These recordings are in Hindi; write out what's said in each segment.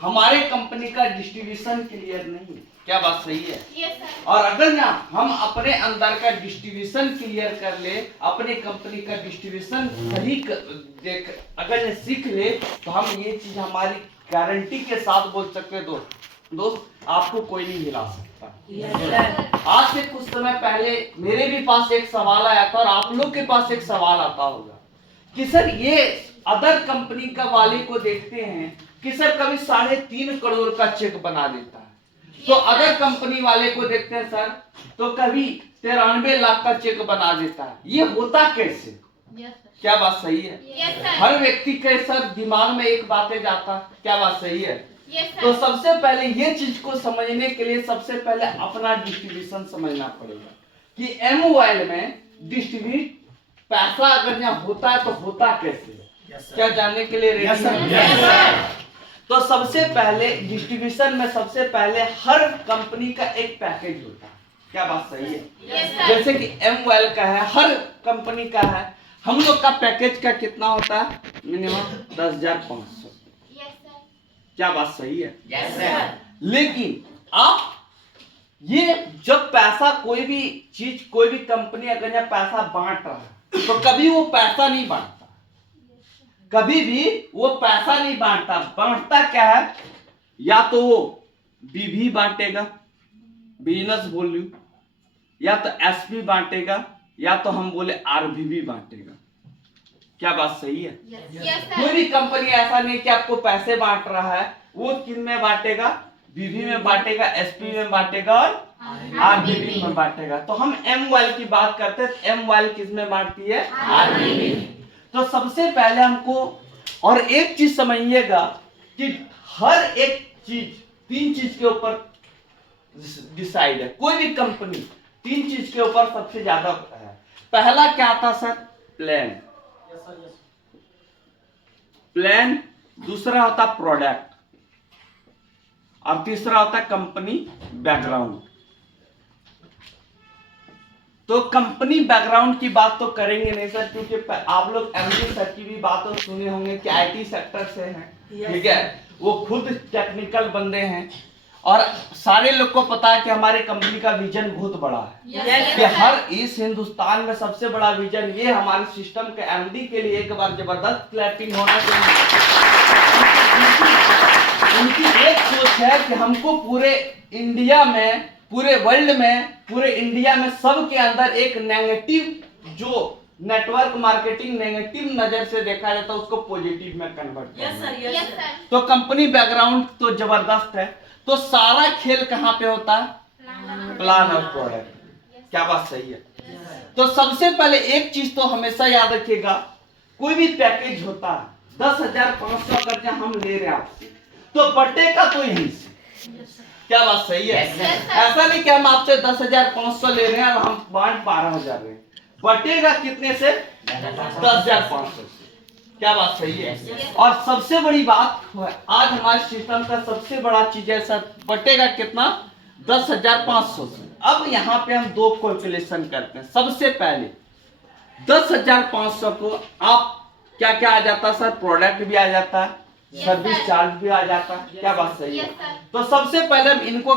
हमारे कंपनी का डिस्ट्रीब्यूशन क्लियर नहीं है। क्या बात सही है? Yes sir. और अगर ना हम अपने अंदर का डिस्ट्रीब्यूशन क्लियर कर ले, अपने कंपनी का डिस्ट्रीब्यूशन सही अगर ये सीख ले, तो हम ये चीज हमारी गारंटी के साथ बोल सकते हैं दोस्त आपको कोई नहीं हिला सकता। आज से कुछ समय पहले मेरे भी पास एक सवाल आया था और आप लोग के पास एक सवाल आता होगा कि सर ये अदर कंपनी का वाले को देखते हैं कि सर कभी 3.5 करोड़ का चेक बना देता है, तो अदर कंपनी वाले को देखते हैं सर तो कभी 93 लाख का चेक बना देता है। ये होता कैसे? क्या बात सही है? हर व्यक्ति के सर दिमाग में एक बातें जाता, क्या बात सही है? तो सबसे पहले ये चीज को समझने के लिए सबसे पहले अपना डिस्ट्रीब्यूशन समझना पड़ेगा कि एमओएल में डिस्ट्रीब्यूट पैसा अगर यहाँ होता है तो होता कैसे? क्या जानने के लिए रेडी है? तो सबसे पहले डिस्ट्रीब्यूशन में सबसे पहले हर कंपनी का एक पैकेज होता है। क्या बात सही है? जैसे कि एमओएल का है, हर कंपनी का है। हम लोग का पैकेज का कितना होता है? मिनिमम 10,500। क्या बात सही है? Yes sir. लेकिन आप ये जब पैसा कोई भी चीज कोई भी कंपनी अगर यहाँ पैसा बांट रहा है तो कभी वो पैसा नहीं बांटता, कभी भी वो पैसा नहीं बांटता। बांटता क्या है? या तो वो बीवी बांटेगा, बिजनेस वॉल्यूम, या तो एसपी बांटेगा, या तो हम बोले आरबीबी बांटेगा। क्या बात सही है? कोई भी कंपनी ऐसा नहीं कि आपको पैसे बांट रहा है, वो किन में बांटेगा? बीवी में बांटेगा, एसपी में बांटेगा और आरबीबी में बांटेगा। तो हम एमओएल की बात करते हैं, एमओएल किस में बांटती है? आरबीबी। तो सबसे पहले हमको और एक चीज समझिएगा कि हर एक चीज 3 चीज के ऊपर डिसाइड है। कोई भी कंपनी 3 चीज के ऊपर सबसे ज्यादा है। पहला क्या था सर? प्लान। प्लान, दूसरा होता प्रोडक्ट, और तीसरा होता कंपनी बैकग्राउंड। तो कंपनी बैकग्राउंड की बात तो करेंगे नहीं सर, क्योंकि आप लोग एमडी सर की भी बात तो सुने होंगे कि आईटी सेक्टर से हैं, ठीक है? वो खुद टेक्निकल बंदे हैं और सारे लोग को पता है कि हमारे कंपनी का विजन बहुत बड़ा है कि हर इस हिंदुस्तान में सबसे बड़ा विजन ये हमारे सिस्टम के एमडी के लिए एक बार जबरदस्त क्लैपिंग होना चाहिए। उनकी एक सोच है कि हमको पूरे इंडिया में, पूरे वर्ल्ड में, पूरे इंडिया में सबके अंदर एक नेगेटिव जो नेटवर्क मार्केटिंग नेगेटिव नजर से देखा जाता है उसको पॉजिटिव में कन्वर्ट करना। तो कंपनी बैकग्राउंड तो जबरदस्त है। तो सारा खेल कहाँ पे होता है? प्लान और प्रोडक्ट। क्या बात सही है? तो सबसे पहले एक चीज तो हमेशा याद रखिएगा, कोई भी पैकेज होता है 10,500 अगर हम ले रहे हैं आपसे तो बटेगा तो यहीं से। क्या बात सही है? ऐसा नहीं कि हम आपसे 10,500 ले रहे हैं और हम बांट 12,000 रहे हैं, बटेगा कितने से? 10,500 से। क्या बात सही है? और सबसे बड़ी बात आज हमारे सिस्टम का सबसे बड़ा चीज है सर, बटेगा कितना? 10,500 से। अब यहाँ पे हम 2 कैलकुलेशन करते हैं। सबसे पहले 10,500 को आप क्या क्या आ जाता है सर? प्रोडक्ट भी आ जाता है, सर्विस चार्ज भी आ जाता है। क्या बात सही है? तो सबसे पहले हम इनको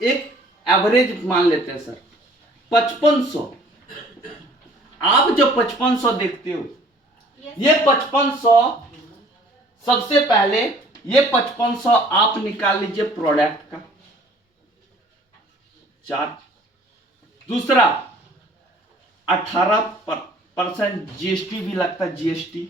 एक एवरेज मान लेते हैं सर, 5500। आप जो 5500 देखते हो, ये 5500 सबसे पहले ये 5500 आप निकाल लीजिए प्रोडक्ट का चार्ज। दूसरा 18% जीएसटी भी लगता है, जीएसटी।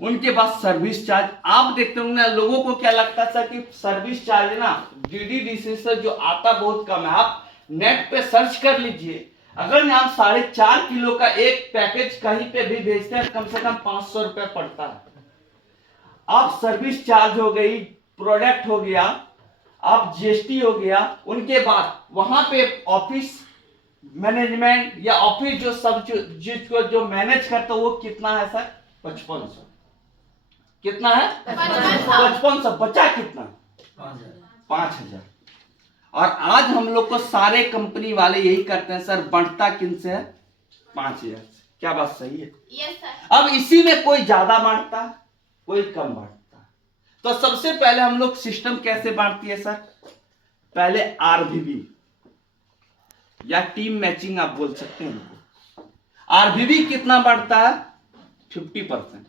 उनके बाद सर्विस चार्ज। आप देखते होंगे ना, लोगों को क्या लगता है कि सर्विस चार्ज ना डीडीडीसी से जो आता बहुत कम है। आप नेट पे सर्च कर लीजिए, अगर हम 4.5 किलो का एक पैकेज कहीं पे भी भेजते हैं कम से कम 500 रुपए पड़ता है। आप सर्विस चार्ज हो गई, प्रोडक्ट हो गया, आप जीएसटी हो गया, उनके बाद वहां पे ऑफिस मैनेजमेंट या ऑफिस जो सब जिसको जो मैनेज करता है वो कितना है सर? 5500। कितना है? 5500। बचा कितना? 5,000। और आज हम लोग को सारे कंपनी वाले यही करते हैं सर, बढ़ता किन से है? 5,000 से। क्या बात सही है? Yes sir. अब इसी में कोई ज्यादा बांटता, कोई कम बांटता। तो सबसे पहले हम लोग सिस्टम कैसे बांटती है सर, पहले आरबीबी या टीम मैचिंग आप बोल सकते हैं इनको। आरबीबी कितना बढ़ता है 50%।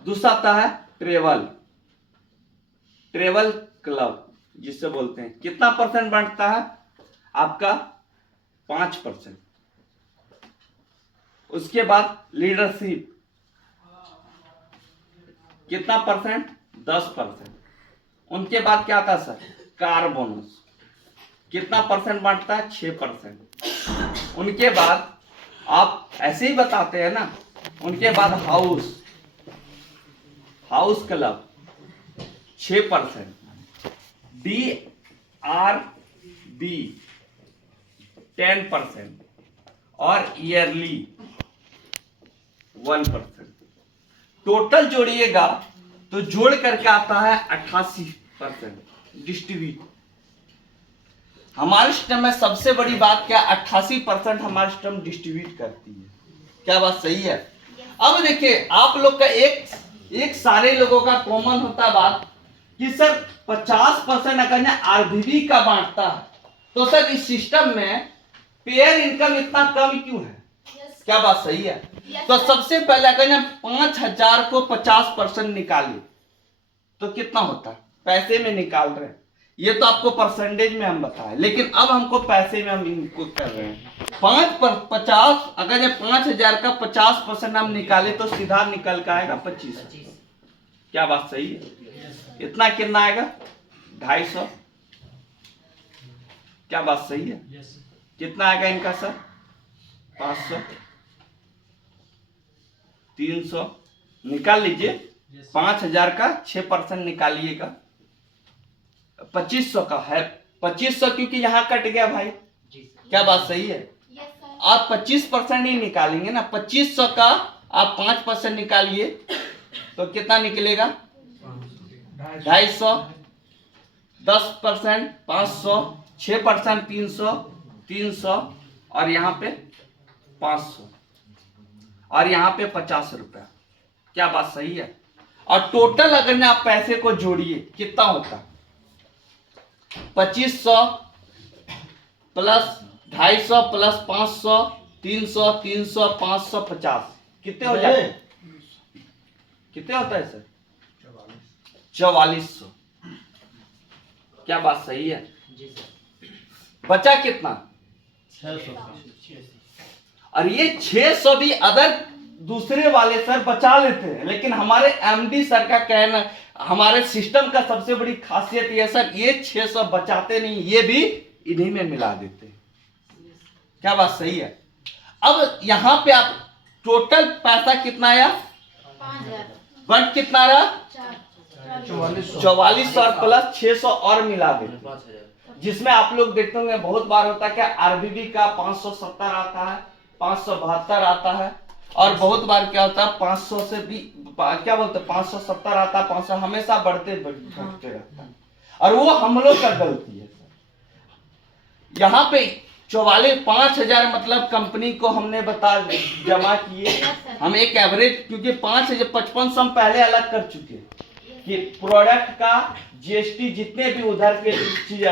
दूसरा आता है ट्रेवल क्लब जिसे बोलते हैं, कितना परसेंट बढ़ता है आपका 5%। उसके बाद लीडरशिप कितना परसेंट 10%। उनके बाद क्या आता है सर, कार बोनस कितना परसेंट बांटता है 6%। उनके बाद आप ऐसे ही बताते हैं ना, उनके बाद हाउस क्लब 6%, DRB 10% और ईयरली 1%। टोटल जोड़िएगा तो जोड़ करके आता है 88% डिस्ट्रीब्यूट। हमारे सिस्टम में सबसे बड़ी बात क्या, 88% हमारे सिस्टम डिस्ट्रीब्यूट करती है। क्या बात सही है? अब देखिए आप लोग का एक सारे लोगों का कॉमन होता बात कि सर 50% अगर ना आरबीबी का बांटता है तो सर इस सिस्टम में पेयर इनकम इतना कम क्यों है? क्या बात सही है? तो सबसे पहले अगर ना 5,000 को 50% निकाले तो कितना होता है, पैसे में निकाल रहे हैं, ये तो आपको परसेंटेज में हम बताएं, लेकिन अब हमको पैसे में हम इनको कर रहे हैं। 50 अगर ये 5,000 का 50% हम निकाले तो सीधा निकल के आएगा 25। क्या बात सही है? इतना कितना आएगा 250। क्या बात सही है? कितना आएगा इनका सर 500, 300 निकाल लीजिए। 5,000 का 6% निकालिएगा 2500 का है। 2500 क्योंकि यहां कट गया भाई। क्या बात सही है? आप 25% ही निकालेंगे ना, 2500 का आप 5% निकालिए तो कितना निकलेगा 250, 10% 500, 6% 300, 300 और यहाँ पे 500 और यहाँ पे 50 रुपया। क्या बात सही है? और टोटल अगर ना आप पैसे को जोड़िए कितना होता, 2500 प्लस 250 प्लस 500 300, 300 500 50 कितने हो जाते हैं? कितने होता है सर 4400। क्या बात सही है? बचा कितना 600। और ये 600 भी अदर दूसरे वाले सर बचा लेते हैं, लेकिन हमारे एमडी सर का कहना, हमारे सिस्टम का सबसे बड़ी खासियत ये सर, ये 600 बचाते नहीं, ये भी इन्हीं में मिला देते हैं। क्या बात सही है? अब यहां पे आप टोटल पैसा कितना आया 5,000, बट कितना रहा 4400 और प्लस 600 और मिला देते, जिसमें आप लोग देखते होंगे बहुत बार होता है क्या, आरबीबी का 570 आता है, 572 आता है, और बहुत बार क्या होता है 500 से भी क्या बोलते हैं 570 आता है, 500 हमेशा बढ़ते रहता है, और वो हम लोग का गलती है। यहाँ पे 5,000 मतलब कंपनी को हमने बता जमा किए हम एक एवरेज, क्योंकि 5,55 हम पहले अलग कर चुके कि प्रोडक्ट का जीएसटी जितने भी उधर के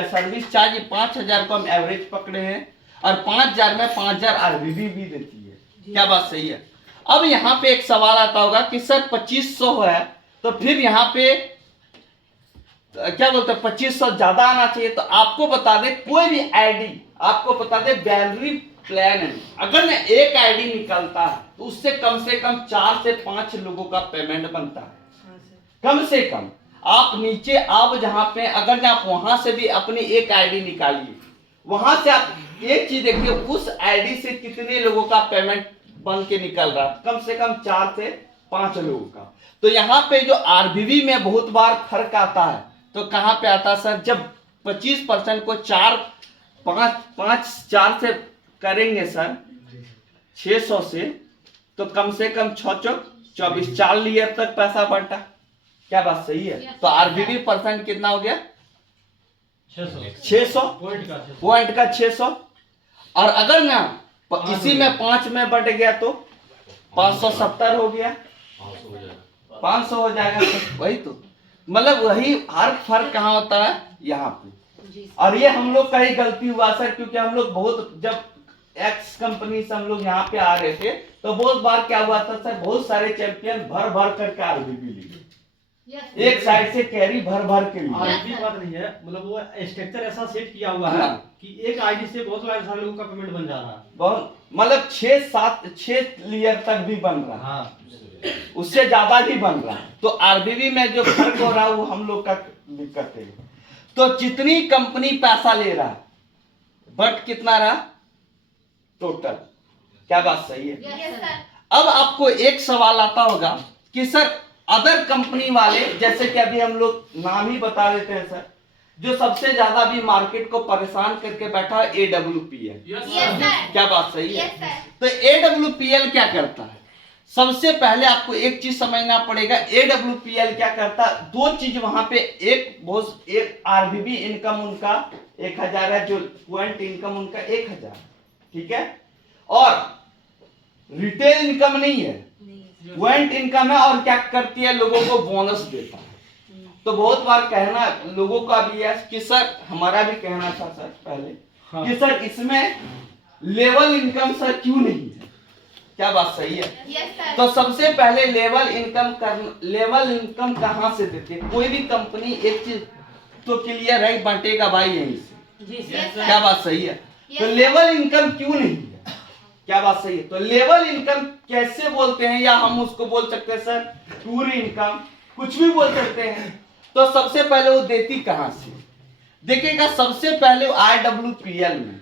सर्विस चार्ज 5,000 को हम एवरेज पकड़े हैं, और 5,000 में 5,000 आरबीबी भी देती है। क्या बात सही है? अब यहाँ पे एक सवाल आता होगा कि सर 2500 है तो फिर यहाँ पे क्या बोलते हैं 2500 ज्यादा आना चाहिए, तो आपको बता दे कोई भी आईडी आपको बता दे बैनरी प्लान है, अगर ना एक आईडी निकलता है तो उससे कम 4 से 5 लोगों का पेमेंट बनता है, कम से कम। आप नीचे आप जहां पे अगर आप वहां से भी अपनी एक आईडी निकालिए, वहां से आप एक चीज देखिए उस आईडी से कितने लोगों का पेमेंट बन के निकल रहा है, कम से कम 4 से 5 लोगों का। तो यहाँ पे जो आरबीबी में बहुत बार फर्क आता है, तो कहां पे आता है सर, जब 25% को 4 से करेंगे सर 600 से, तो कम से कम 6-24 4 ईयर तक पैसा बढ़ता। क्या बात सही है? तो आरबीबी परसेंट कितना हो गया 600 पॉइंट का 600, और अगर ना इसी में 5 में बढ़ गया तो 570 हो गया, 500 हो जाएगा सर, वही तो मतलब वही हर फर्क कहाँ होता है यहाँ पे। और ये हम लोग का ही गलती हुआ सर, क्योंकि हम लोग बहुत जब एक्स कंपनी से हम लोग यहाँ पे आ रहे थे तो बहुत बार क्या हुआ था सर, बहुत सारे चैंपियन भर भर करके आरबीबी लिए, एक साइड से कैरी भर भर के लिए। आरबी बात नहीं है, मतलब वो स्ट्रक्चर ऐसा सेट किया हुआ है कि एक आईडी से बहुत सारे लोगों का पेमेंट बन जा रहा है, बहुत मतलब 6 लेयर तक भी बन रहा है। हाँ उससे ज्यादा भी बन रहा है। तो आरबीबी में जो फर्क हो रहा है वो हम लोग का दिक्कत है। तो जितनी कंपनी पैसा ले रहा है बट कितना रहा टोटल, क्या बात सही है? अब आपको एक सवाल आता होगा कि सर अदर कंपनी वाले, जैसे कि अभी हम लोग नाम ही बता देते हैं सर, जो सबसे ज्यादा भी मार्केट को परेशान करके बैठा है AWPL, क्या बात सही है? तो AWPL क्या करता है? सबसे पहले आपको एक चीज समझना पड़ेगा, AWPL क्या करता है, दो चीज वहां पे, एक आरबीबी इनकम उनका 1000 है, जो पॉइंट इनकम उनका 1000, ठीक है, और रिटेल इनकम नहीं है, पॉइंट इनकम है, और क्या करती है, लोगों को बोनस देता है। तो बहुत बार कहना लोगों का भी है कि सर, हमारा भी कहना था सर पहले, हाँ। कि सर इसमें लेवल इनकम सर क्यों नहीं है, क्या बात सही है? तो सबसे पहले लेवल इनकम कहां से देते हैं? कोई भी कंपनी एक चीज तो क्लियर है, बांटेगा भाई यहीं से, क्या बात सही है? तो लेवल इनकम क्यों नहीं है, क्या बात सही है? तो लेवल इनकम कैसे बोलते हैं, या हम उसको बोल सकते हैं सर टूर इनकम, कुछ भी बोल सकते हैं। तो सबसे पहले वो देती कहां से? देखिएगा, सबसे पहले IWPL में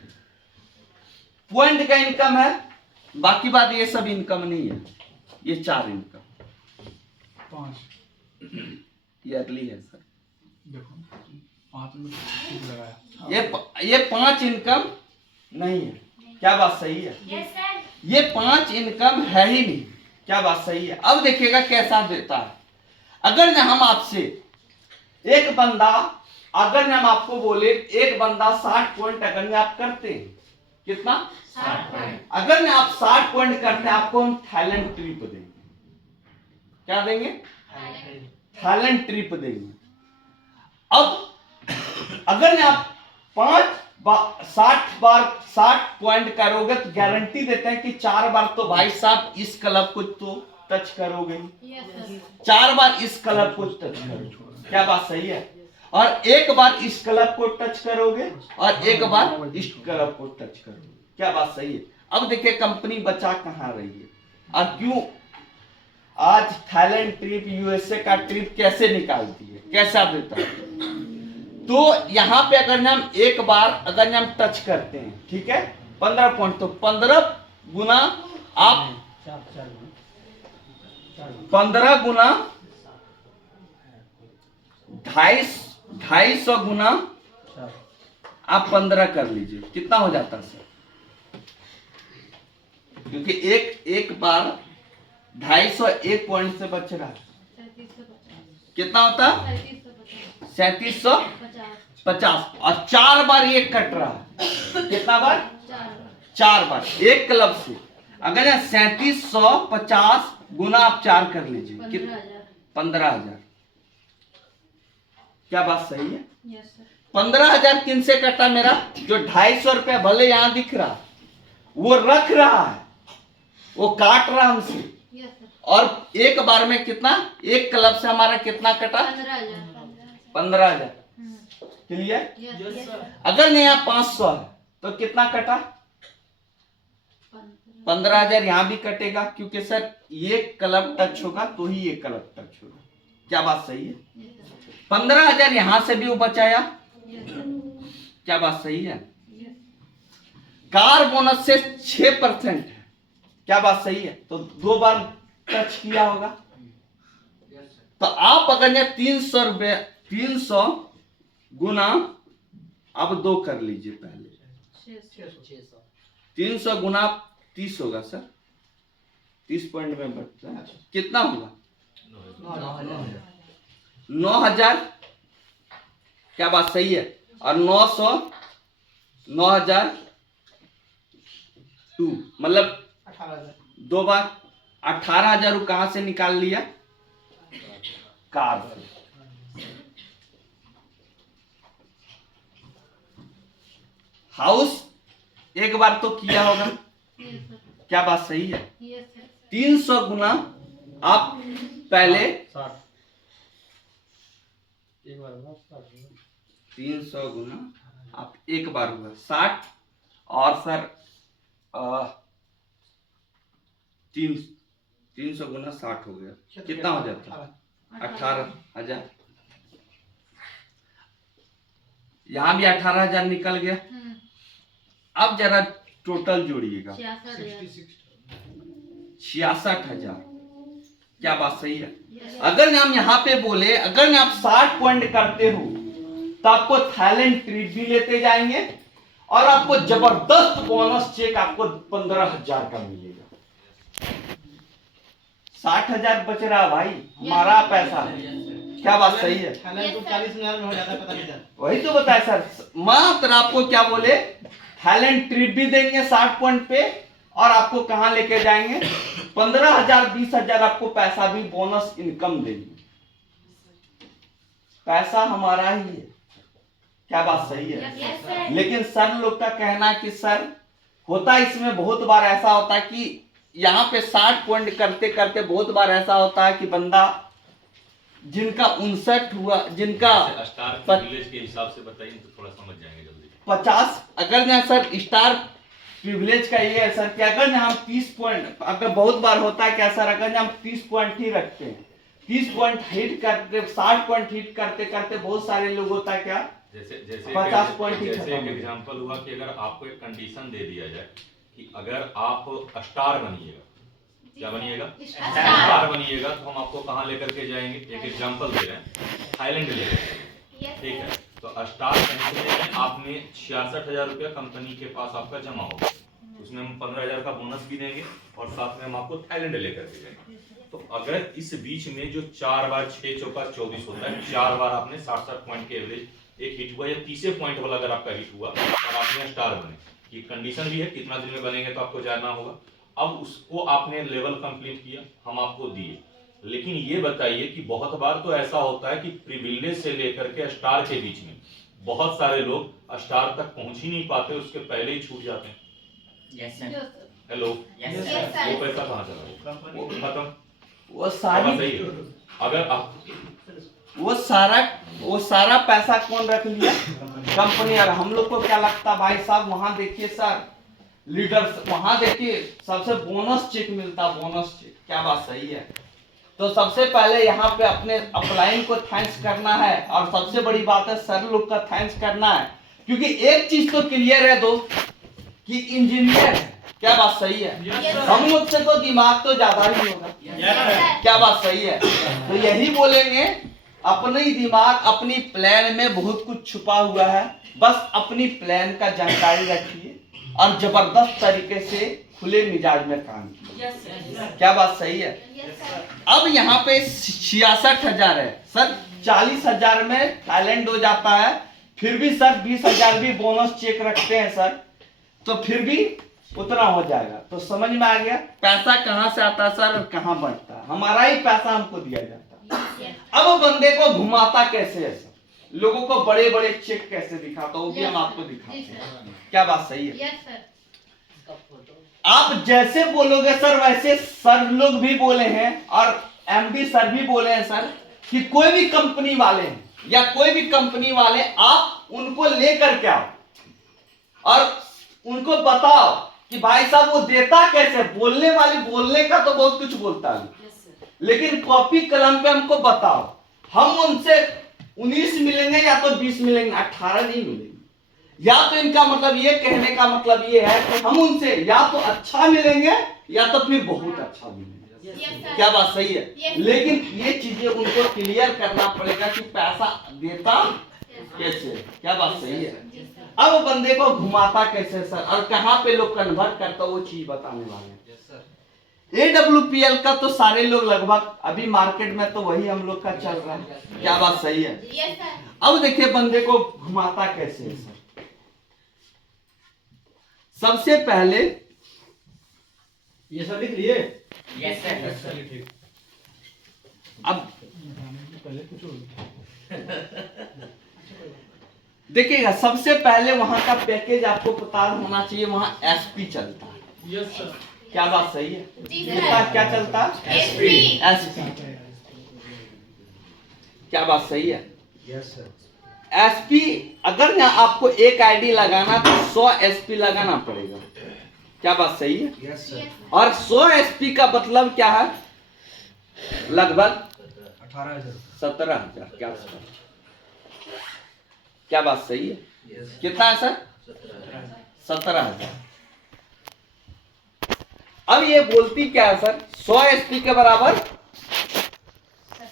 पॉइंट का इनकम है, बाकी बात ये सब इनकम नहीं है, ये 4 इनकम, 5 ईयरली है सर, देखो 5 में ठीक लगाया। ये 5 इनकम नहीं है, क्या बात सही है? ये 5 इनकम है ही नहीं, क्या बात सही है? अब देखिएगा कैसा देता है। अगर हम आपसे एक बंदा, अगर हम आपको बोले एक बंदा 60 पॉइंट अगर आप करते हैं, कितना 60 पॉइंट, अगर आप 60 पॉइंट करते हैं, आपको हम थाईलैंड ट्रिप देंगे, क्या देंगे? थाईलैंड ट्रिप देंगे। अब अगर आप 60 पॉइंट करोगे तो गारंटी देते हैं कि 4 बार तो भाई साहब इस क्लब को तो टच करोगे, 4 बार इस क्लब को टच करोगे, क्या बात सही है? और एक बार इस क्लब को टच करोगे और एक बार इस क्लब को टच करोगे, क्या बात सही है? अब देखिए कंपनी बचा कहां रही है, और क्यों आज थाईलैंड ट्रिप, USA का ट्रिप कैसे निकालती है, कैसा देता है? तो यहाँ पे अगर हम एक बार अगर हम टच करते हैं, ठीक है, 15 पॉइंट, तो 15 गुना आप 15 गुना 250 गुना आप 15 कर लीजिए, कितना हो जाता है सर? क्योंकि एक बार 250 एक पॉइंट से बच रहा है, कितना होता है? 3750, और 4 बार एक कट रहा है, कितना बार? 4 बार एक क्लब से। अगर 3750 गुना आप 4 कर लीजिए, कितना? 15,000, क्या बात सही है? 15,000 किन से कटा मेरा? जो 250 रुपया भले यहां दिख रहा वो रख रहा है, वो काट रहा हमसे, और एक बार में कितना, एक क्लब से हमारा कितना कटा? 15,000, क्लियर? अगर यहाँ 500 है तो कितना कटा? 15,000 यहाँ भी कटेगा, क्योंकि सर ये क्लब टच होगा तो ही ये क्लब टच होगा, क्या बात सही है? 15,000 यहां से भी वो बचाया, क्या बात सही है? कार बोनस से 6% है, क्या बात सही है? तो 2 बार टच किया होगा। तो आप अगर 300 रुपये 300 गुना अब 2 कर लीजिए, पहले 300 गुना 30 होगा सर, 30 पॉइंट में बचता है, कितना होगा? 9,000, क्या बात सही है? और 900 9,002, मतलब 2 बार 18,000 कहां से निकाल लिया? कार से। हाउस एक बार तो किया होगा, क्या बात सही है? 300 गुना आप पहले 300 गुना आप एक बार हुआ 60 और सर 300 गुना 60 हो गया, कितना हो जाता? 18,000। यहाँ भी 18,000 निकल गया। अब जरा टोटल जोड़िएगा 66,000, क्या बात सही है? अगर हम यहाँ पे बोले अगर आप 60 पॉइंट करते हो तो आपको थाईलैंड ट्रिप भी लेते जाएंगे और आपको जबरदस्त बोनस चेक आपको 15,000 का मिलेगा। 60,000 बच रहा भाई, हमारा पैसा है, क्या बात सही है? थाईलैंड तो 40,000 में हो जाता है, पता नहीं चलता। वही तो बताया सर, मात्र आपको क्या बोले थाईलैंड ट्रिप भी देंगे 60 पॉइंट पे और आपको कहां लेके जाएंगे 15,000 20,000 आपको पैसा भी बोनस इनकम देंगे। पैसा हमारा ही है, क्या बात सही है? लेकिन सर लोग का कहना है कि सर होता इसमें बहुत बार ऐसा होता है कि यहाँ पे 60 पॉइंट करते करते बहुत बार ऐसा होता है कि बंदा जिनका 59 हुआ, जिनका स्टार प्रिविलेज के हिसाब से बताइए तो थोड़ा समझ जाएंगे जल्दी। 50 अगर ना सर स्टार प्रिविलेज का ये है सर कि अगर हम 30 पॉइंट, अगर बहुत बार होता है क्या सर, अगर हम 30 पॉइंट ही रखते हैं, 30 पॉइंट हिट करते 60 पॉइंट हिट करते करते बहुत सारे लोग होता है क्या जैसे जैसे 50 पॉइंट ही जैसे एक खत्म। एग्जांपल हुआ कि अगर आपको एक कंडीशन दे दिया जाए कि अगर आप स्टार बनिएगा, क्या बनिएगा? स्टार बनिएगा तो हम आपको कहाँ लेकर के जाएंगे? एक एग्जांपल दे रहे हैं, थाईलैंड लेकर जाएंगे, ठीक है? तो स्टार बनने में आपने 66,000 रुपया कंपनी के पास आपका जमा होगा, उसमें हम 15,000 का बोनस भी देंगे और साथ में हम आपको थाईलैंड लेकर के जाएंगे। तो अगर इस बीच में जो 4 बार 6 चौका 24 होता है, 4 बार आपने 60 पॉइंट के एवरेज एक हिट हुआ या 30 पॉइंट वाला अगर आपका हिट हुआ और आपने स्टार बने, ये कंडीशन भी है कितना दिन में बनेंगे तो आपको जानना होगा। अब उसको आपने लेवल कंप्लीट किया, हम आपको दिए, लेकिन ये बताइए कि बहुत बार तो ऐसा होता है कि प्रिविलेज से लेकर के स्टार के बीच में बहुत सारे लोग स्टार तक पहुंच ही नहीं पाते, उसके पहले ही छूट जाते हैं। हेलो, वो पैसा कहाँ चला? वो खत्म, वो सारी सही है। अगर आप वो सारा पैसा कौन रख लिया? कंपनी। और हम लोग को क्या लगता है भाई साहब, वहां देखिए सर लीडर्स, वहां देखिए सबसे बोनस चेक मिलता, बोनस चेक, क्या बात सही है? तो सबसे पहले यहाँ पे अपने अपलाइन को थैंक्स करना है और सबसे बड़ी बात है सर लोग का थैंक्स करना है, क्योंकि एक चीज तो क्लियर है दोस्त कि इंजीनियर है, क्या बात सही है? हम लोग से तो दिमाग तो ज्यादा ही होगा, क्या बात सही है? तो यही बोलेंगे अपने दिमाग अपनी प्लान में बहुत कुछ छुपा हुआ है, बस अपनी प्लान का जानकारी रखिए और जबरदस्त तरीके से खुले मिजाज में काम कीजिए, क्या बात सही है? अब यहाँ पे 66,000 है सर, 40,000 में थाईलैंड हो जाता है, फिर भी सर 20,000 भी बोनस चेक रखते हैं सर, तो फिर भी उतना हो जाएगा। तो समझ में आ गया पैसा कहाँ से आता है सर और कहाँ बढ़ता है? हमारा ही पैसा हमको दिया जाता है। अब बंदे को घुमाता कैसे है सर, लोगों को बड़े बड़े चेक कैसे दिखाता, वो भी हम आपको दिखाते हैं, क्या बात सही है? आप जैसे बोलोगे सर वैसे सर लोग भी बोले हैं और एमडी सर भी बोले हैं सर कि कोई भी कंपनी वाले हैं या कोई भी कंपनी वाले आप उनको लेकर के आओ और उनको बताओ कि भाई साहब वो देता कैसे। बोलने वाली बोलने का तो बहुत कुछ बोलता है, लेकिन कॉपी कलम पे हमको बताओ। हम उनसे 19 मिलेंगे या तो 20 मिलेंगे, 18 नहीं मिलेंगे। या तो इनका मतलब ये कहने का मतलब ये है कि हम उनसे या तो अच्छा मिलेंगे या तो फिर बहुत अच्छा मिलेंगे, क्या बात सही है? लेकिन ये चीजें उनको क्लियर करना पड़ेगा कि पैसा देता कैसे, क्या बात सही है? अब बंदे को घुमाता कैसे सर और कहाँ पे लोग कन्वर्ट करता, वो चीज बताने वाले हैं। AWPL का तो सारे लोग लगभग अभी मार्केट में तो वही हम लोग का चल रहा है, क्या बात सही है? अब देखिए बंदे को घुमाता कैसे है सर। सबसे पहले ये सब लिख लिए? Yes sir. अब पहले कुछ और देखिएगा, सबसे पहले वहां का पैकेज आपको पता होना चाहिए, वहां एसपी चलता है। Yes sir. क्या बात सही है? जी कितना सर। क्या चलता है? एसपी। एसपी। क्या बात सही है? Yes sir. एसपी अगर ना आपको एक आईडी लगाना तो 100 एसपी लगाना पड़ेगा। क्या बात सही है? Yes sir. और 100 एसपी का मतलब क्या है? लगभग 18,000। 17,000 क्या सर? क्या बात सही है? यस कितना है सर? 17,000। अब ये बोलती क्या है सर? 100 एसपी के बराबर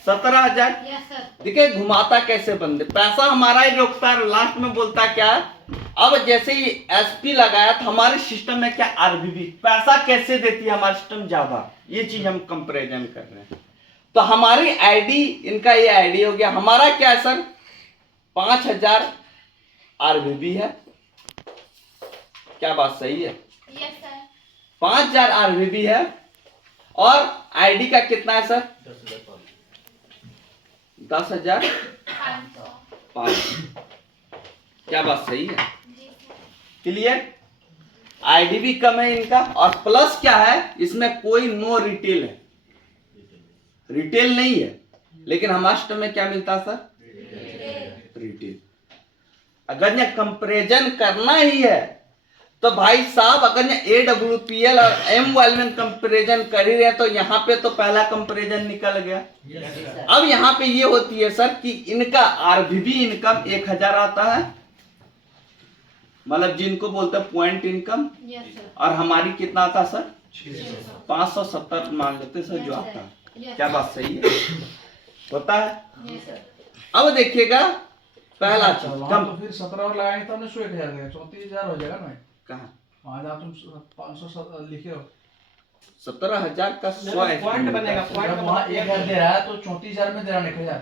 17,000। Yes sir. देखिए घुमाता कैसे बंदे, पैसा हमारा ही रोकता है, लास्ट में बोलता क्या है? अब जैसे ही एसपी लगाया तो हमारे सिस्टम में क्या आरबीबी पैसा कैसे देती है हमारा सिस्टम ज्यादा, ये चीज हम कंपैरिजन कर रहे हैं। तो हमारी आईडी, इनका ये आईडी हो गया, हमारा क्या है सर? 5,000 आरबीबी है। क्या बात सही है? Yes sir. 5,000 आरबीबी है। और आईडी का कितना है सर? 10,000 500। क्या बात सही है? क्लियर? आईडी भी कम है इनका, और प्लस क्या है, इसमें कोई नो रिटेल है, रिटेल नहीं है। लेकिन हमारे सिस्टम में क्या मिलता है सर? रिटेल। अगर ये कंपैरिजन करना ही है तो भाई साहब, अगर ये AWPL और M में कंपैरिजन कर ही रहे हैं तो यहाँ पे तो पहला कंपैरिजन निकल गया। अब यहाँ पे ये होती है सर कि इनका आरबीबी इनकम 1,000 आता है, मतलब जिनको बोलते हैं पॉइंट इनकम, यस सर। और हमारी कितना आता सर? 570 मान लेते सर जो आता है। क्या बात सही है? होता है। Yes sir. अब देखिएगा पहला अच्छा, चीज वहाँ कम तो फिर 17 और लगाएंगे तो हमने 1,000 गया, 34,000 हो जाएगा ना। कहाँ? वहाँ आप तुम 500 लिखे हो, 17,000 का 100 पॉइंट बनेगा, पॉइंट जब वहाँ 1,000 दे रहा है तो 34,000 में दे रहा है 1,000।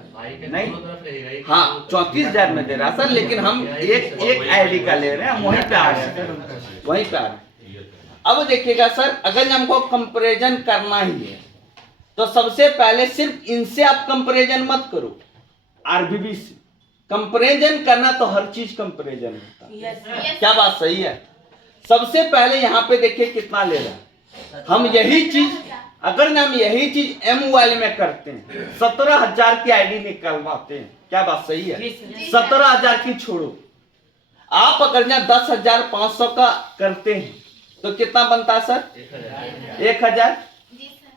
नहीं, हाँ 34,000 में दे रहा सर, लेकिन हम एक आईडी का ले रहे हैं, हम वहीं पे आ रहे हैं, वहीं पे आ रहे हैं। अब देखिएगा सर, अगर हमको कंपैरिजन करना ही है तो सबसे पहले सिर्फ इनसे आप कंपैरिजन मत करो, आरबीबी से कंपैरिजन करना तो हर चीज कंपैरिजन होता है। यस। क्या बात सही है? सबसे पहले यहाँ पे देखिए कितना ले रहा है। हम यही चीज, अगर हम यही चीज M में करते हैं, 17,000 की आईडी निकलवाते हैं। क्या बात सही है? 17,000 की छोड़ो, आप अगर यहाँ 10,500 का करते हैं तो कितना बनता है सर? 1,000। जी सर।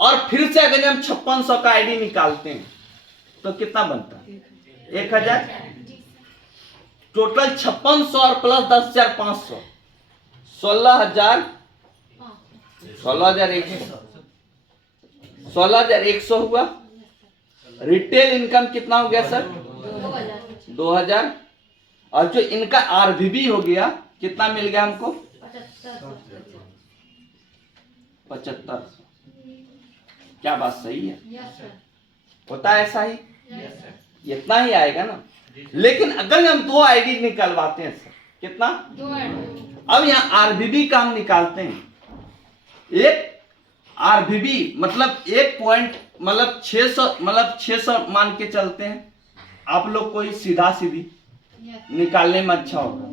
और फिर से अगर हम 5600 का आईडी निकालते हैं तो कितना बनता है? 1,000। जी सर। टोटल 5600 और प्लस 10,500, 16,000, 16,100 हुआ। रिटेल इनकम कितना हो गया सर? 2,000। और जो इनका आरबीबी हो गया कितना मिल गया हमको? 75। क्या बात सही है? Yes sir. होता है ऐसा ही, यस सर। इतना ही आएगा ना। लेकिन अगर हम 2 आईडी निकलवाते हैं सर, कितना? 2 अब यहाँ आरबीबी का हम निकालते हैं। एक आरबीबी मतलब एक पॉइंट, मतलब 600 मान के चलते हैं। आप लोग कोई सीधा सीधी निकालने में अच्छा होगा।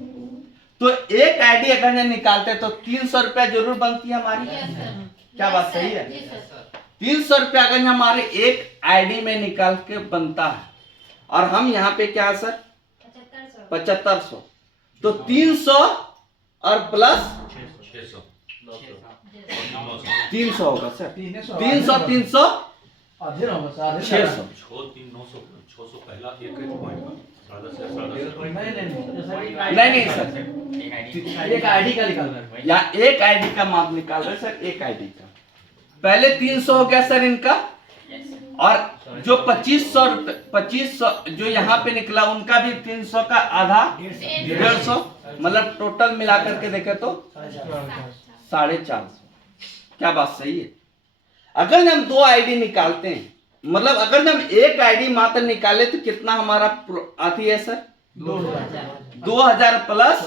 तो एक आईडी अगर हम निकालते हैं तो 300 रुपया जरूर बनती है हमारी। क्या बात सही है? 300 रुपया अगर हमारे एक आईडी में निकाल के बनता है, और हम यहाँ पे क्या है सर? 7500। तो 300 और प्लस 300 होगा सर। 300 300 आधे ना होगा सर, आधे 600। 600 पहला एक पॉइंट का नहीं सर, एक आईडी का निकाल रहा है। या एक आईडी का माप निकाल रहे सर, एक आईडी का। पहले 300 हो गया सर इनका, और जो 2500 जो यहाँ पे निकला उनका भी 300 का आधा 150, मतलब टोटल मिला करके देखे तो 450। क्या बात सही है? अगर हम 2 आईडी निकालते हैं, मतलब अगर हम एक आईडी मात्र निकाले तो कितना हमारा आती है सर? 2,000 प्लस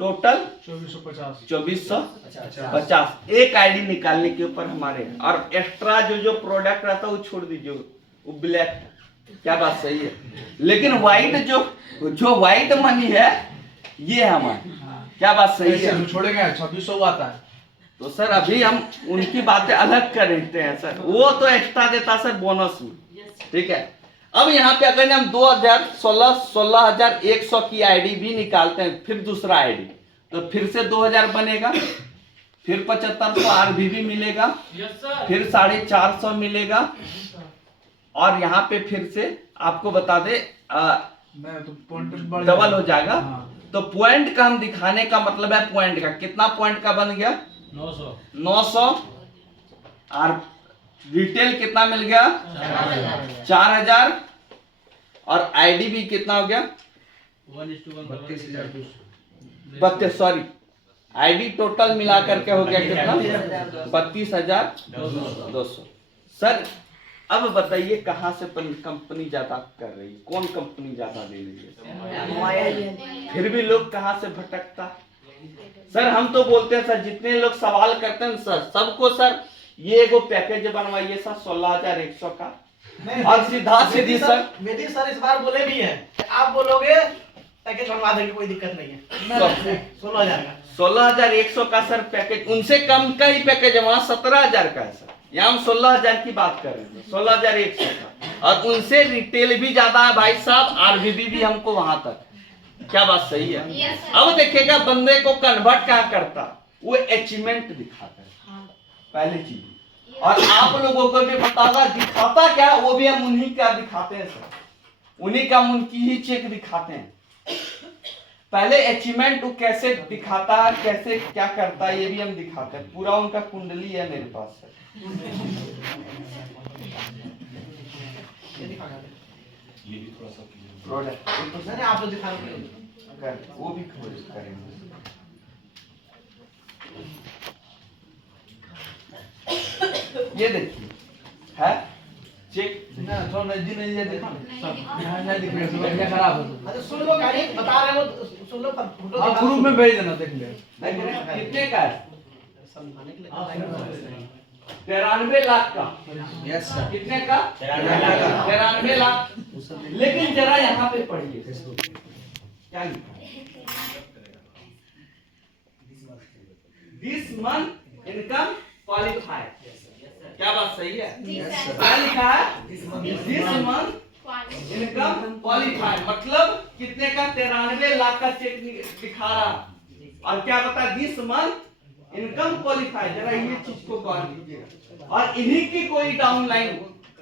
टोटल 2450 एक आईडी निकालने के ऊपर हमारे। और एक्स्ट्रा जो प्रोडक्ट रहता है वो छोड़ दीजिए, वो ब्लैक, क्या बात सही है। लेकिन व्हाइट जो व्हाइट मनी है ये है हमारी, क्या बात सही ऐसे है। हम छोड़ेंगे 2600 आता है। तो सर अभी हम उनकी बातें अलग कर रहे हैं सर, वो तो एक्स्ट्रा देता सर बोनस में, ठीक है। अब यहाँ पे अगर हम 16,100 की आईडी भी निकालते हैं, फिर दूसरा आईडी, तो फिर से 2000 बनेगा, फिर 7500 आरबीबी मिलेगा, फिर 450 मिलेगा, और यहाँ पे फिर से आपको बता दे नहीं तो पॉइंट डबल हो जाएगा। हाँ। तो पॉइंट का हम दिखाने का मतलब है पॉइंट का, कितना पॉइंट का बन गया 900, और रिटेल कितना मिल गया 4000, और आईडी भी कितना हो गया 32, सॉरी आईडी टोटल मिला करके हो गया कितना 32,200। सर अब बताइए कहाँ से कंपनी ज्यादा कर रही है, कौन कंपनी ज्यादा दे रही है, फिर भी लोग कहाँ से भटकता। सर हम तो बोलते हैं सर, जितने लोग सवाल करते हैं सर सबको सर ये एगो पैकेज बनवाइए सर 16,100 का, और सीधा सीधी सर वेदी सर इस बार बोले भी हैं, आप बोलोगे पैकेज बनवा देंगे, कोई दिक्कत नहीं है। 16,000 का 16,100 का सर पैकेज, उनसे कम का ही पैकेज है, वहाँ 17,000 का है सर, यहाँ हम 16,000 की बात कर रहे हैं, 16,100 का, और उनसे रिटेल भी ज्यादा है भाई साहब, आरबीबी भी हमको वहां तक, क्या बात सही है। Yes, sir. अब देखिएगा बंदे को कन्वर्ट क्या करता, वो अचीवमेंट दिखाता है पहली चीज, और आप लोगों को भी बतागा दिखाता क्या, वो भी हम उन्हीं का दिखाते हैं सर, उन्हीं का उनकी ही चेक दिखाते हैं। पहले अचीवमेंट वो कैसे दिखाता है, कैसे क्या करता है, ये भी हम दिखाते हैं, पूरा उनका कुंडली है मेरे पास सर। ये भी थोड़ा सा प्रोडक्ट नहीं आप लोग दिखा रहे अगर वो भी खोज करेंगे। ये देखिए है चेक, ना थोड़ा नजदीक नहीं है, देखो नहीं, यहाँ नहीं दिख रहा है, बढ़िया खराब है। अच्छा सुन लो गाड़ी बता रहे हो, सुन लो फोटो आप ग्रुप में भेज देना, देख ले। कितने का है समझाने के लिए 93 लाख का, यस सर। कितने का 93 लाख। लेकिन जरा यहाँ पे पढ़िए क्या लिखा है, दिस मंथ इनकम क्वालिफाइड, क्या बात सही है, जी सर। क्या लिखा है this month quality income qualified, मतलब कितने का 93 लाख का चेक दिखा रहा, और क्या बता दिस मंथ इनकम क्वालिफाइड, जरा ये चीज को गौर कीजिएगा, और इन्हीं की कोई डाउनलाइन,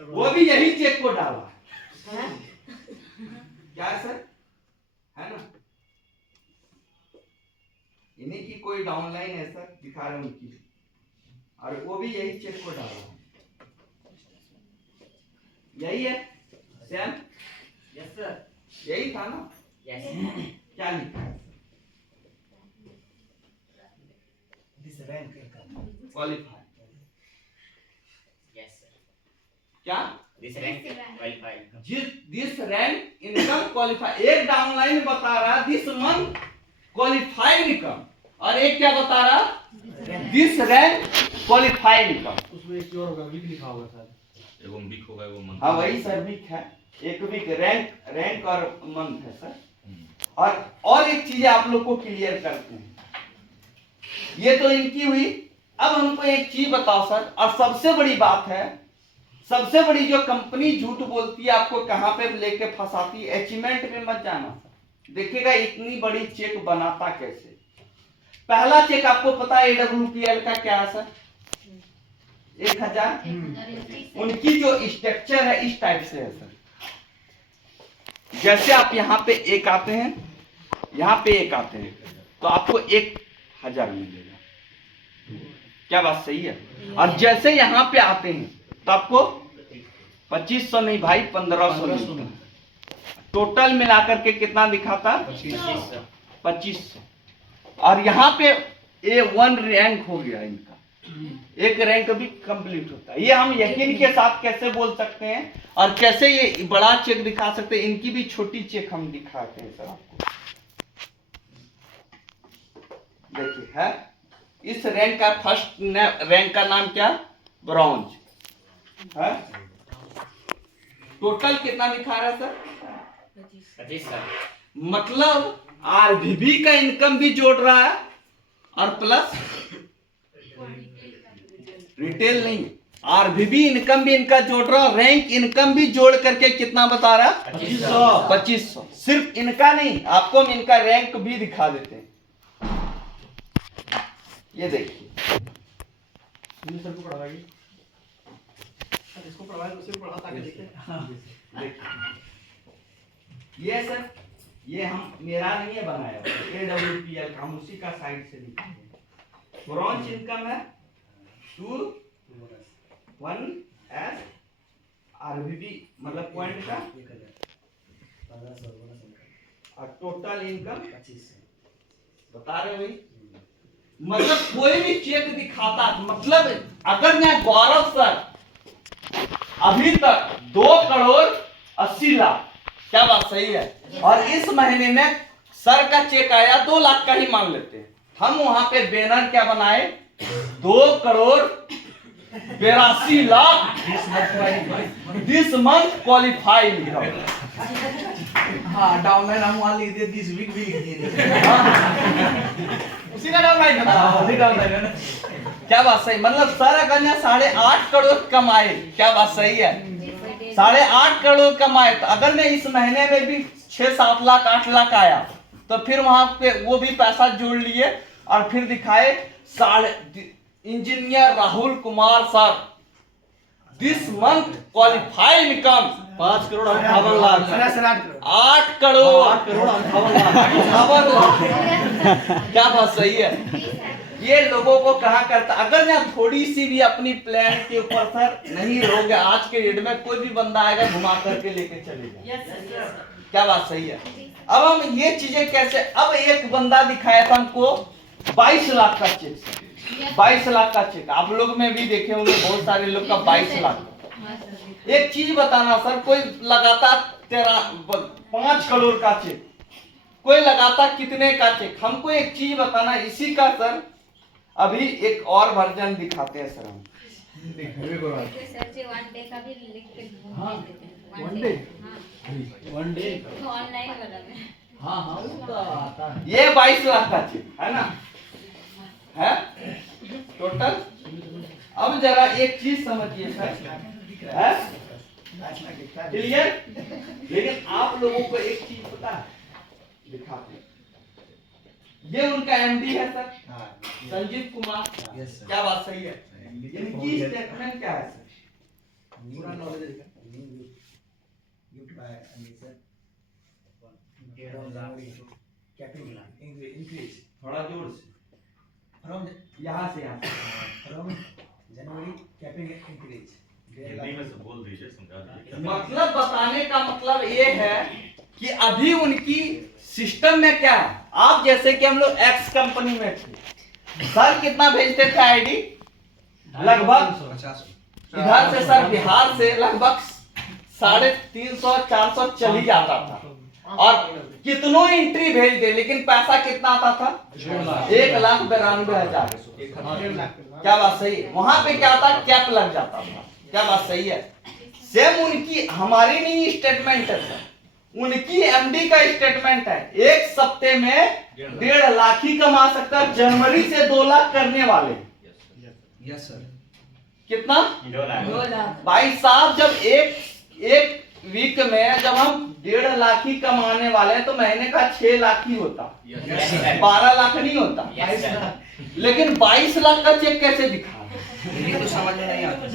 वो भी यही चेक को डाला है, क्या है सर, है ना, इन्हीं की कोई डाउनलाइन है सर, दिखा रहे हैं उनकी, और वो भी यही चेक को डाला है, यही है सैम, यस सर, यही था ना, यस क्या लिखा है क्वालिफाइड, यस सर, क्या this rank qualified, this rank income qualified, एक डाउनलाइन बता रहा दिस मंथ क्वालिफाइड इनकम, और एक क्या बता रहा दिस रैंक क्वालिफाइड इनकम। उसमें एक और होगा, वीक लिखा होगा शायद। एगो वीक होगा एगो मंथ। हाँ वही सर वीक है, एक वीक रैंक और मंथ है सर। और एक चीज आप लोग को क्लियर करते हैं, ये तो इनकी हुई। अब हमको एक चीज बताओ सर, और सबसे बड़ी बात है, सबसे बड़ी जो कंपनी झूठ बोलती है, आपको कहां पे लेके फंसाती है, अचीवमेंट में मत जाना सर। देखिएगा इतनी बड़ी चेक बनाता कैसे। पहला चेक आपको पता है AWPL का क्या है सर, 1000। उनकी जो स्ट्रक्चर है इस टाइप से है सर, जैसे आप यहाँ पे एक आते हैं, यहाँ पे एक आते हैं, तो आपको 1000 मिलेगा, क्या बात सही है। और जैसे यहाँ पे आते हैं तो आपको 2500 नहीं भाई 1500 मिलता है। टोटल मिलाकर के कितना दिखाता 2500। और यहाँ पे A1 रैंक हो गया इनका, एक रैंक भी कंप्लीट होता है। ये हम यकीन के साथ कैसे बोल सकते हैं, और कैसे ये बड़ा चेक दिखा सकते हैं, इनकी भी छोटी चेक हम दिखाते हैं सर आपको। देखिए है, इस रैंक का फर्स्ट रैंक का नाम क्या, ब्रॉन्ज है। टोटल कितना दिखा रहा है सर? 25 सर। मतलब आरबीबी का इनकम भी जोड़ रहा है और प्लस रिटेल नहीं, आरबीबी इनकम भी इनका जोड़ रहा है, रैंक इनकम भी जोड़ करके कितना बता रहा है? 2500। सिर्फ इनका नहीं, आपको हम इनका रैंक भी दिखा देते हैं। ये देखिए, सुनील सर को पढ़ाएगी। इसको पढ़वाए तो उसे पढ़ा ताकि देखें। ये सर, ये हम मेरा नहीं है बनाया, AWPL का, हम उसी का साइड से लिखे हैं। ब्रॉन्ज इनकम है 21S, आरबीबी मतलब पॉइंट का, और टोटल इनकम 25 बता रहे भाई। मतलब कोई भी चेक दिखाता, मतलब अगर मैं गौरव सर अभी तक 2,80,00,000, क्या बात सही है, और इस महीने में सर का चेक आया 2 लाख का ही मान लेते हैं, हम वहां पे बैनर क्या बनाए, 2,82,00,000 दिस मंथ क्वालिफाइड। हाँ, डाउनलाइन हम वहाँ लिख दिए, दिस वीक भी लिख दिए। उसी का डाउनलाइन है ना, उसी डाउनलाइन है ना। क्या बात सही, मतलब सर अगर ने 8.5 करोड़ कमाए, क्या बात सही है, 8.5 करोड़ कमाए, तो अगर मैं इस महीने में भी 6-7 लाख 8 लाख आया, तो फिर वहां पे वो भी पैसा जोड़ लिए और फिर दिखाए engineer Rahul Kumar sir this month qualified income 5,58,00,000। 8 crore 8,58,00,000। क्या बात सही है। ये लोगों को कहा करता, अगर ना थोड़ी सी भी अपनी प्लान के ऊपर सर नहीं रहोगे, आज के डेट में कोई भी बंदा आएगा घुमा करके लेके चलेगा। क्या बात सही है। अब हम ये चीजें कैसे, अब एक बंदा दिखाया था हमको 22 लाख का चेक, 22 लाख का चेक, आप लोग में भी देखे होंगे बहुत सारे लोग का 22 लाख। एक चीज बताना सर, कोई लगाता 5 करोड़ का चेक, कोई लगाता कितने का चेक, हमको एक चीज बताना। इसी का सर अभी एक और वर्जन दिखाते हैं सर हम। सर जी 1 डे का भी लिख के भेज देते हैं। 1 डे? हाँ, 1 डे? ऑनलाइन वाला में। हाँ हाँ, वो तो आता है। ये 22 लाख का चेक है ना, है टोटल। अब जरा एक चीज समझिए सर, है क्लियर, लेकिन आप लोगों को एक चीज पता है, दिखाते हैं। ये उनका एमडी है सर, संजीव कुमार। क्या बात सही है। इनकी स्टेटमेंट क्या है सर? पूरा नॉलेज थोड़ा जोर से, यहाँ से हिंदी में से बोल दीजिए, समझा दीजिए। मतलब बताने का मतलब ये है कि अभी उनकी सिस्टम में क्या है, आप जैसे कि हम लोग एक्स कंपनी में थे, सर कितना भेजते थे आईडी, लगभग इधर से सर बिहार से लगभग 350-400 चली जाता था, और कितनों एंट्री भेज दे, लेकिन पैसा कितना आता था? 1,92,000। क्या बात सही है। वहां पे क्या था, कैप लग जाता था। क्या बात सही है। सेम उनकी, हमारी नहीं स्टेटमेंट है सर, उनकी एमडी का स्टेटमेंट है, एक सप्ते में 1.5 लाख ही कमा सकता है, जनवरी से 2 लाख करने वाले। Yes sir. कितना? 2 लाख। भाई साहब, जब एक वीक में जब हम 1.5 लाख ही कमाने वाले हैं, तो महीने का 6 लाख ही होता, 12 लाख नहीं होता। लेकिन 22 लाख का चेक कैसे दिखा, ये तो समझ में नहीं आता।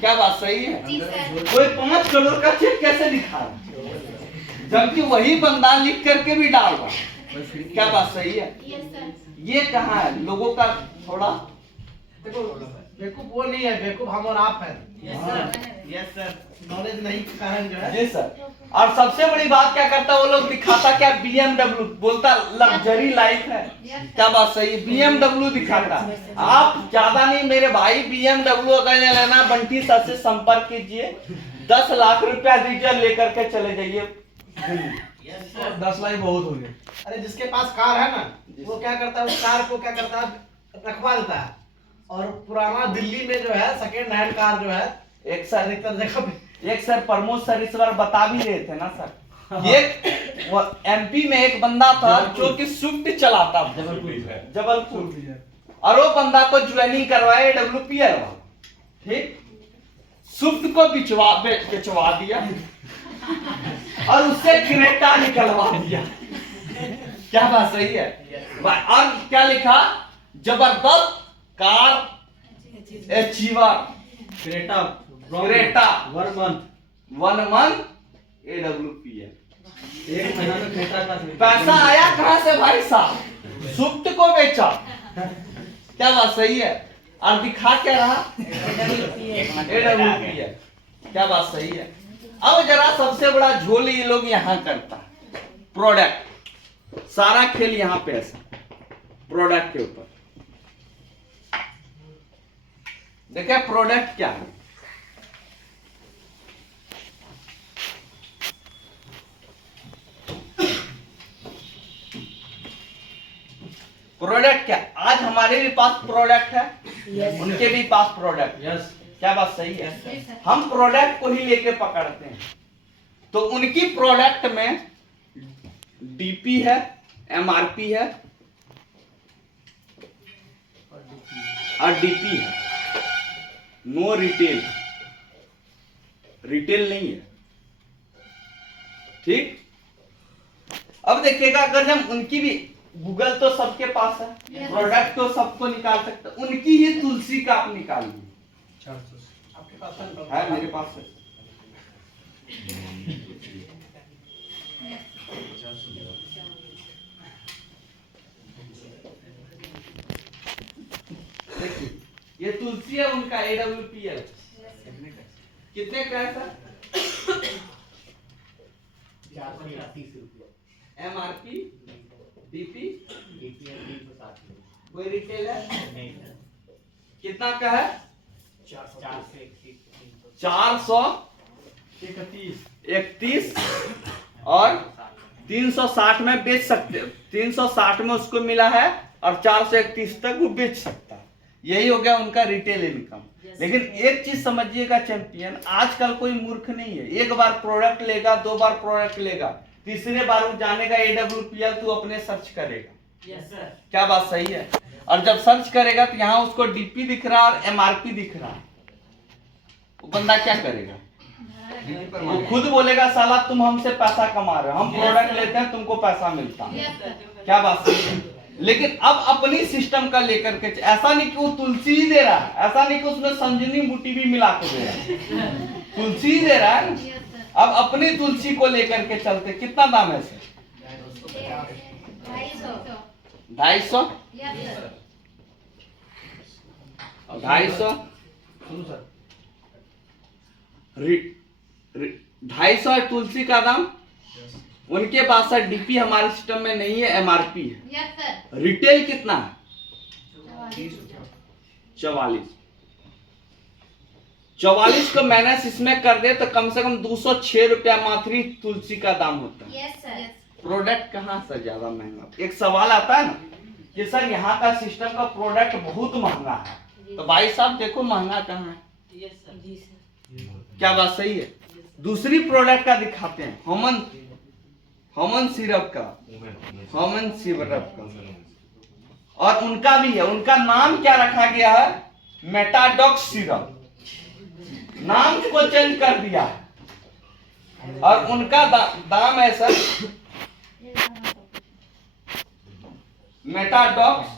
क्या बात सही है। जी सर। कोई 5 करोड़ का चेक कैसे दिखा रहा, जबकि वही बंदा लिख करके भी डाल रहा। क्या बात सही है। Yes sir. ये कहाँ है लोगों का, थोड़ा देखो, बेवकूफ वो नहीं है, बेवकूफ हम और आप हैं। यस सर, नॉलेज नहीं के कारण जो है। जी सर। और सबसे बड़ी बात क्या करता, वो लोग दिखाता क्या, BMW बोलता लग्जरी लाइफ है। क्या बात सही है, BMW दिखाता। आप ज्यादा नहीं मेरे भाई, BMW अगर लेना, बंटी सर से संपर्क कीजिए, 10 लाख रुपया दीजिए, लेकर के चले जाइए। 10 लाख बहुत हो गए। अरे जिसके पास कार है ना, वो क्या करता है, उस कार को क्या करता है, रखवा देता है, और पुराना दिल्ली में जो है सेकेंड हैंड कार जो है एक सर अधिकतर जगह पे एक सर प्रमोद सर इस बार बता भी रहे थे ना सर। एक वो एमपी में एक बंदा था जो कि स्विफ्ट चलाता था जबलपुर, और वो बंदा को ज्वाइनिंग करवाए WPL वाला, ठीक, स्विफ्ट को बिचवा दिया और उससे क्रेटा निकलवा दिया। क्या बात सही है? और क्या लिखा, जबरदस्त car achiever Creta Creta 1 month 1 month AWPL। 1 महीना में क्रेटा का पैसा आया कहां से भाई साहब? स्विफ्ट को बेचा। क्या बात सही है? और दिखा क्या रहा? AWPL। क्या बात सही है? अब जरा सबसे बड़ा झोल ये लोग यहाँ करता है, प्रोडक्ट। सारा खेल यहाँ पे ऐसा प्रोडक्ट के ऊपर। देखिए प्रोडक्ट क्या है। प्रोडक्ट क्या, आज हमारे भी पास प्रोडक्ट है, उनके भी पास प्रोडक्ट। यस क्या बात सही है? हम प्रोडक्ट को ही लेके पकड़ते हैं। तो उनकी प्रोडक्ट में डीपी है, MRP है और डीपी है, नो रिटेल, रिटेल नहीं है, ठीक। अब देखिएगा, अगर हम उनकी भी, गूगल तो सबके पास है, प्रोडक्ट तो सबको निकाल सकते, उनकी ही तुलसी का आप निकालिए। आपके पास है, मेरे पास है। देखिए ये तुलसी है, उनका AWPL कितने का है सर? 430 रुपये। MRP DP कोई रिटेल है? कितना का है? 431 और 360 में बेच सकते, 360 में उसको मिला है और 431 तक वो बेच सकता है। यही हो गया उनका रिटेल इनकम। लेकिन एक चीज समझिएगा चैंपियन, आजकल कोई मूर्ख नहीं है। एक बार प्रोडक्ट लेगा, 2 बार प्रोडक्ट लेगा, तीसरे बार वो जानेगा AWPL, तू अपने सर्च करेगा। क्या बात सही है? और जब सर्च करेगा तो यहाँ उसको DP दिख रहा है और MRP दिख रहा है, वो बंदा क्या करेगा? वो खुद बोलेगा साला तुम हमसे पैसा कमा रहे हो, हम प्रोडक्ट लेते हैं तुमको पैसा मिलता है। क्या बात सही है? लेकिन अब अपनी सिस्टम का लेकर के, ऐसा नहीं कि वो तुलसी ही दे रहा है, ऐसा नहीं कि उसमें संजीवनी बूटी भी मिला के दे रहा है, तुलसी ही दे रहा है। अब अपनी तुलसी को लेकर के चलते, कितना दाम है सर? 250 250 सुनो सर 250 है तुलसी का दाम। उनके पास सर डीपी हमारे सिस्टम में नहीं है, MRP है। रिटेल कितना है? 44 को माइनस इसमें कर दे तो कम से कम 206 रुपया मात्र तुलसी का दाम होता है। प्रोडक्ट कहाँ सर ज्यादा महंगा? एक सवाल आता है ना कि सर यहाँ का सिस्टम का प्रोडक्ट बहुत महंगा है, तो भाई साहब देखो महंगा कहाँ है। क्या बात सही है? दूसरी प्रोडक्ट का दिखाते हैं, होमन सिरप का, होमन सिरप का, और उनका भी है। उनका नाम क्या रखा गया है? मेटाडॉक्स सिरप, नाम को चेंज कर दिया है। और उनका दाम है सर, मेटाडॉक्स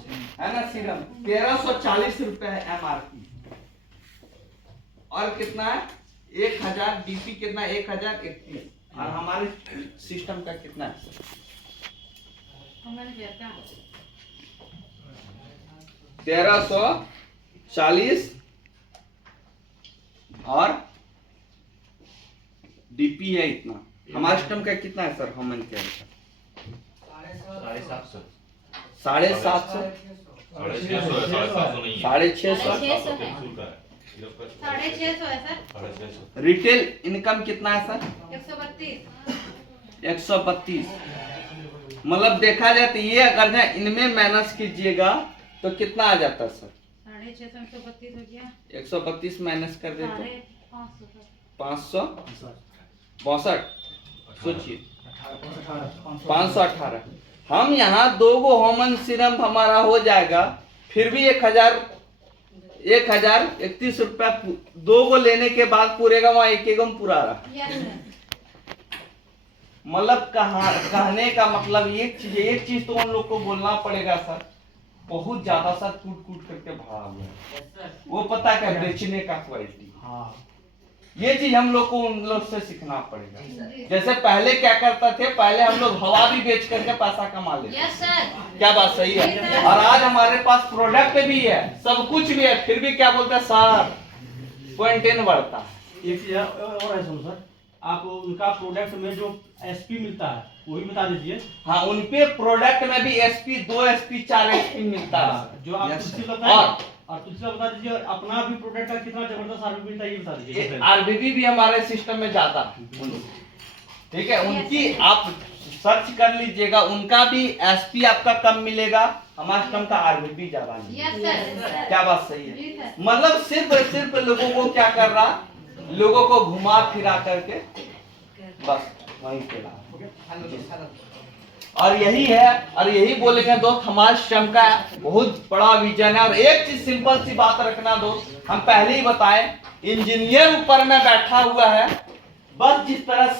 है ना सिरप, 1340 रुपए है MRP। और कितना है? 1000। डीपी कितना? 1031। और हमारे सिस्टम का कितना है? 1340 और डीपी है इतना। हमारे सिस्टम का कितना है सर? हमन क्या है? 750 750 650 रिटेल इनकम कितना है सर? 132। मतलब देखा जाए तो ये अगर इनमें माइनस कीजिएगा तो कितना आ जाता है सर? 650 132 हो गया। 132 माइनस कर देते 500 62 सोचिए 518। हम यहाँ 2 गो होमन सिरम हमारा हो जाएगा, फिर भी 1031 रुपया 2 गो लेने के बाद पूरेगा, वहाँ एक में पूरा रहा। मतलब कहने का मतलब एक चीज तो उन लोग को बोलना पड़ेगा सर, बहुत ज्यादा सर कूट करके भरा हुआ है, वो पता क्या बेचने का क्वालिटी। हाँ ये चीज हम लोग को उन लोग से सीखना पड़ेगा। जैसे पहले क्या करता थे, पहले हम लोग हवा भी बेच करके पैसा कमा लेते। क्या बात सही है? और आज हमारे पास प्रोडक्ट भी है, सब कुछ भी है, फिर भी क्या बोलते हैं सर, क्वारंटाइन बढ़ता है। एक चीज और है सुनो सर, आप उनका प्रोडक्ट में जो एसपी मिलता है वो भी बता दीजिए। हाँ, उनपे प्रोडक्ट में भी एसपी 2 एसपी 4 एसपी मिलता है जो आप Yes, तुलसी sir. बताइए, और तुलसी बता दीजिए, और अपना भी प्रोडक्ट का कितना जबरदस्त आरबी मिलता है ये बता दीजिए। आरबीबी भी हमारे सिस्टम में जाता है, ठीक है। उनकी आप सर्च कर लीजिएगा, उनका भी एसपी आपका कम मिलेगा, हमारे सिस्टम का आरबीबी ज्यादा मिलेगा। क्या बात सही है? मतलब सिर्फ लोगों को क्या कर रहा, लोगों को घुमा फिरा करके बस वहीं पे ला। और यही है, और यही बोलेंगे दोस्त, हमारे श्रम का बहुत बड़ा विजन है। और एक चीज सिंपल सी बात रखना दोस्त, हम पहले ही बताएं, इंजीनियर ऊपर में बैठा हुआ है, बस जिस तरह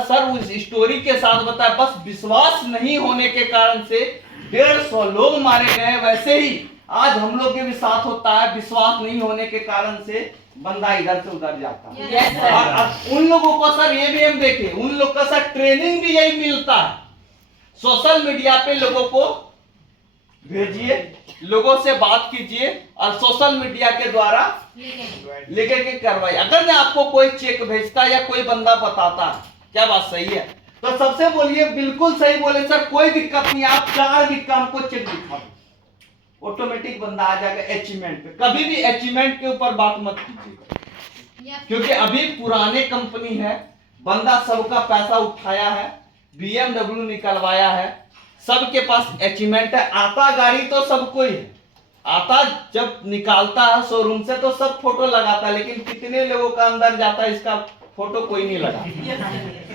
सर उस स्टोरी के साथ बताया, बस विश्वास नहीं होने के कारण से 150 लोग मारे गए। वैसे ही आज हम लोग के भी साथ होता है, विश्वास नहीं होने के कारण से बंदा इधर से उधर जाता है। Yes, sir. और उन लोगों को सर ये भी हम देखें, उन लोग का सर ट्रेनिंग भी यही मिलता है। सोशल मीडिया पे लोगों को भेजिए, लोगों से बात कीजिए, और सोशल मीडिया के द्वारा लेकर के करवाइए। अगर मैं आपको कोई चेक भेजता या कोई बंदा बताता, क्या बात सही है, तो सबसे बोलिए बिल्कुल सही बोले सर, कोई दिक्कत नहीं, आप 4 भी काम को चेक दिखा दो, ऑटोमेटिक बंदा आ जाएगा अचीवमेंट पे। कभी भी अचीवमेंट के ऊपर बात मत कीजिए, क्योंकि अभी पुराने कंपनी है, बंदा सबका पैसा उठाया है, BMW निकलवाया है, सबके पास अचीवमेंट है। आता गाड़ी तो सबको ही है, आता जब निकालता है शोरूम से तो सब फोटो लगाता है, लेकिन कितने लोगों का अंदर जाता है इसका फोटो कोई नहीं लगा।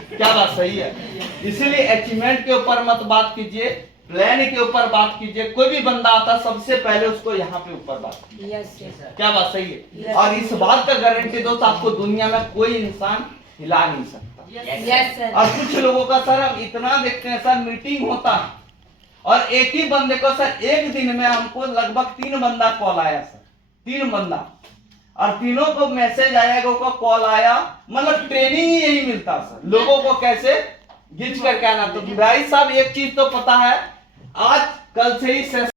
क्या बात सही है? इसलिए अचीवमेंट के ऊपर मत बात कीजिए, प्लान के ऊपर बात कीजिए। कोई भी बंदा आता सबसे पहले उसको यहाँ पे ऊपर बात कीजिए। क्या बात सही है? और इस बात का गारंटी दोस्त, आपको दुनिया में कोई इंसान हिला नहीं सकता। और कुछ लोगों का सर हम इतना देखते हैं सर, मीटिंग होता है और एक ही बंदे को सर एक दिन में हमको लगभग 3 बंदा कॉल आया सर, 3 बंदा, और तीनों को मैसेज आया, कॉल आया। मतलब ट्रेनिंग ही यही मिलता सर, लोगों को कैसे घिंच करके आना। तो भाई साहब एक चीज तो पता है, आज कल से ही